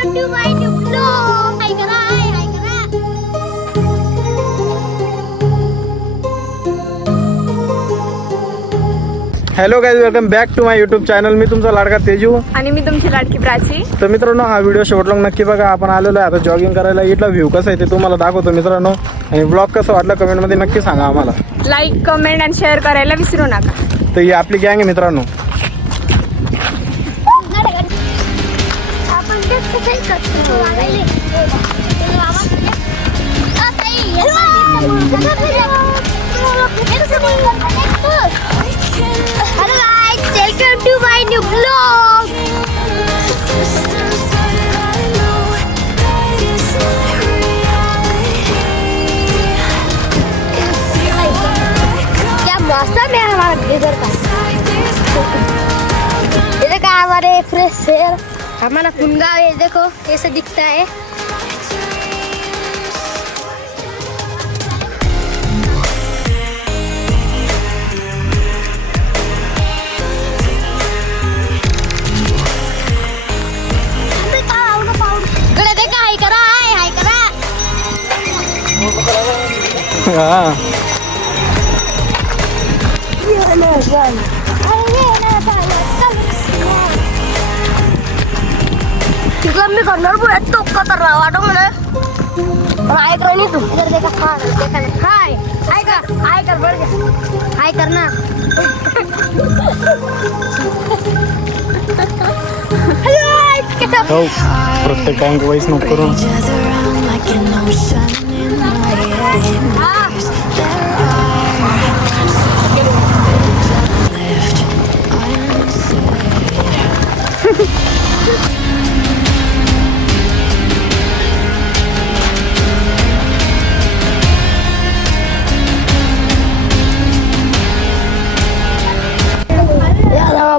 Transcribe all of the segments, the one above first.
Welcome to my new vlog. Hi करा, hi करा. Hello guys, welcome back to my YouTube channel. मी तुमचा लाडका तेजू आणि मी तुमची लाडकी प्राची. तर मित्रांनो, हा व्हिडिओ शेवटला नक्की बघा. आपण आलेलो आहे आता जॉगिंग करायला. इथला व्ह्यू कसा आहे ते तुम्हाला दाखवतो मित्रांनो. आणि ब्लॉग कसं वाटलं कमेंटमध्ये नक्की सांगा आम्हाला. लाईक, कमेंट आणि शेअर करायला विसरू नका. तर ही आपली गँग आहे मित्रांनो. आपण तेच कसं करतो वागायले. Hello guys, welcome to my new vlog. क्या मौसम है हमारा इधर का. इधर का हमारे फ्रेश एयर, हमारा कुंगा है. देखो कैसे दिखता है. इकडे देखा, हाय करा, हाय करा. हा तिकडं मी करणार पुढे तो कतर वाटो मला. हाय कर नी तू. इधर देखा, हां देखा ना. हाय हाय कर, हाय कर बरं. हाय कर ना. हॅलो कैसा. हो, प्रत्येक टाइम वाईस नको करू.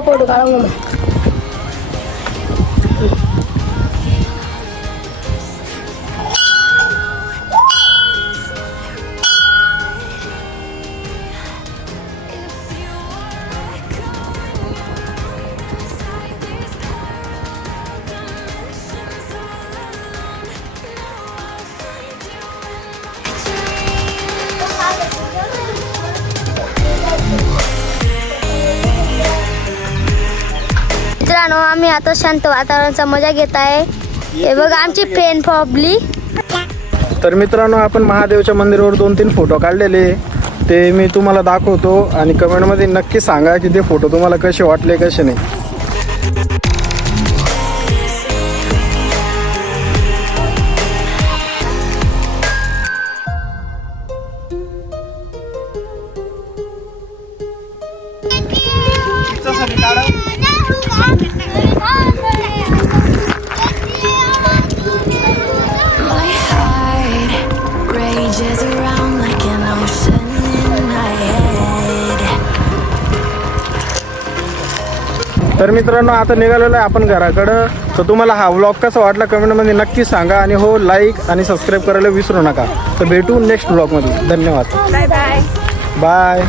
फोटो काढू मग. मित्रांनो, आम्ही आता शांत वातावरणाचा मजा घेत आहे. हे बघा आमची फ्रेंड पब्लिक. तर मित्रांनो, आपण महादेवच्या मंदिरावर 2-3 फोटो काढलेले. ते मी तुम्हाला दाखवतो आणि कमेंटमध्ये नक्की सांगा की ते फोटो तुम्हाला कसे वाटले कसे नाही. तर मित्रांनो, आता निघालेलो आहे आपण घराकडं. तर तुम्हाला हा व्लॉग कसा वाटला कमेंटमध्ये नक्की सांगा. आणि हो, लाईक आणि सबस्क्राईब करायला विसरू नका. तर भेटू नेक्स्ट व्लॉगमध्ये. धन्यवाद. Bye bye. बाय.